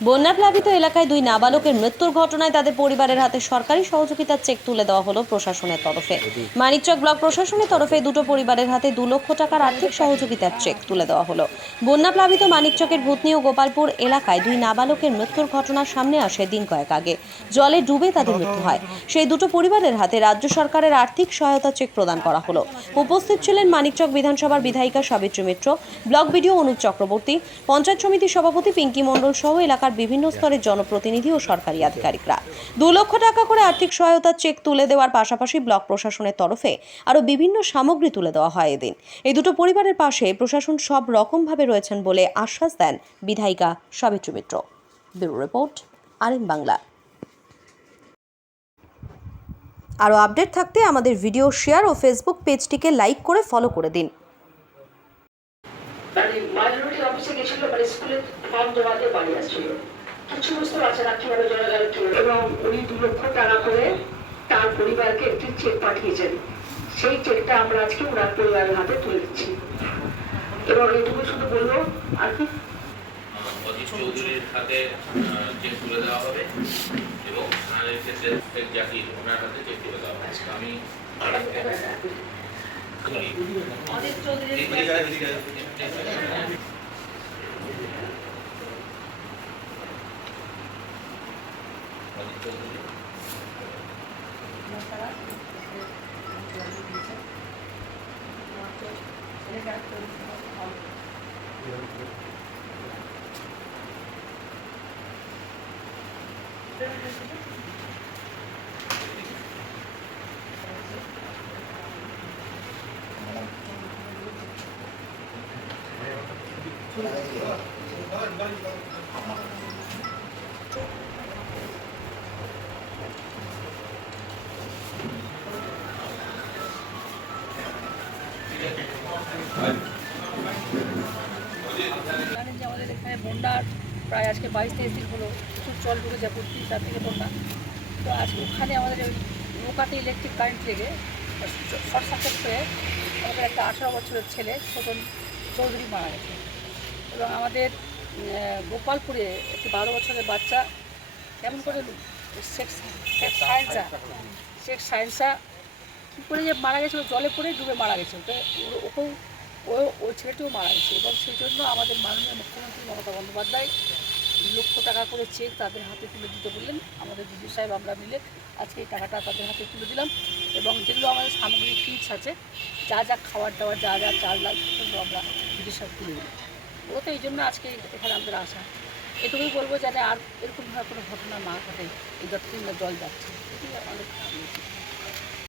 বন্যাপ্লাবিত এলাকায় দুই নাবালকের মৃত্যুর ঘটনায় তাদের পরিবারের হাতে সরকারি সহযোগিতার চেক তুলে দেওয়া হলো প্রশাসনের তরফে। মানিকচক ব্লক প্রশাসনের তরফে দুটো পরিবারের হাতে 2 লক্ষ টাকার আর্থিক সহযোগিতার চেক তুলে দেওয়া হলো। বন্যাপ্লাবিত মানিকচকের ভূতনি ও গোপালপুর এলাকায় দুই নাবালকের মৃত্যুর ঘটনা সামনে আসে দিন কয়েক আগে। জলে ডুবে তাদের মৃত্যু হয়। সেই দুটো পরিবারের হাতে রাজ্য সরকারের আর্থিক সহায়তা চেক প্রদান করা হলো। উপস্থিত ছিলেন মানিকচক বিধানসভার বিধায়িকা সাবিত্রী মিত্র, ব্লক বিডিও অনুজ চক্রবর্তী, পঞ্চায়েত সমিতির সভাপতি পিঙ্কি মণ্ডল সহ এলাকার বিভিন্ন স্তরের জনপ্রতিনিধি ও সরকারি আধিকারিকরা। 2 লক্ষ টাকা করে আর্থিক সহায়তার চেক তুলে দেওয়ার পাশাপাশি ব্লক প্রশাসনের তরফে আরও বিভিন্ন সামগ্রী তুলে দেওয়া হয় এদিন। এই দুটো পরিবারের পাশে প্রশাসন সব রকমভাবে রয়েছেন বলে আশ্বাস দেন বিধায়িকা Savitri Mitra. Bureau report, RN Bangla. আরও আপডেট থাকতে আমাদের ভিডিও শেয়ার ও ফেসবুক পেজটিকে লাইক করে ফলো করে দিন। মাইনরিটি অফিসে গেছিল, স্কুলে ফর্ম জমাতে বাড়ি আসছিল, কিছু বুঝতে পারছে না কিভাবে জমা গেল কি, এবং উনি 2 লক্ষ টাকা করে তার পরিবারকে একটি চেক পাঠিয়েছেন। সেই চেকটা আমরা আজকে ওনার পরিবারের হাতে তুলে দিচ্ছি। এবং এইটুকু শুধু বলবো আর কি, অজিত চৌধুরীর হাতে চেক তুলে দেওয়া হবে এবং আনের ক্ষেত্রে শেখ জাকির ওনার হাতে চেক তুলে দেওয়া হবে। আমি অজিত চৌধুরীর জানেন যে আমাদের এখানে বন্যার প্রায় আজকে 22-23 দিন হলো, প্রচুর জল ঢুকে যায় প্রতি তার থেকে বন্যা। তো আজকে ওখানে আমাদের ওই নৌকাতে ইলেকট্রিক কারেন্ট লেগে শর্ট সার্কিট হয়ে আমাদের একটা 18 বছরের ছেলে ছোটন চৌধুরী মারা গেছে। এবং আমাদের গোপালপুরে একটি 12 বছরের বাচ্চা কেমন করে শেখ সায়েন্সা কী করে যে মারা গেছে, জলে পড়ে ডুবে মারা গেছে। তো ওকেও ওই ছেলেটিও মারা গেছে। এবং সেই জন্য আমাদের মাননীয় মুখ্যমন্ত্রী মমতা বন্দ্যোপাধ্যায় 2 লক্ষ টাকা করে চেক তাদের হাতে তুলে দিতে বললেন। আমাদের দিদি সাহেব আমরা মিলে আজকে এই টাকাটা তাদের হাতে তুলে দিলাম। এবং যেগুলো আমাদের সামগ্রিক কিটস আছে, যা যা খাবার দাবার, যা যা চাল ডাল, সেগুলো আমরা দিদি সাহেব তুলে দিলাম। ও তো এই জন্য আজকে এখানে আমাদের আসা। এটুকুই বলবো যাতে আর এরকমভাবে কোনো ঘটনা না ঘটে, এই যতদিন জল যাচ্ছে, এটাই আমাদের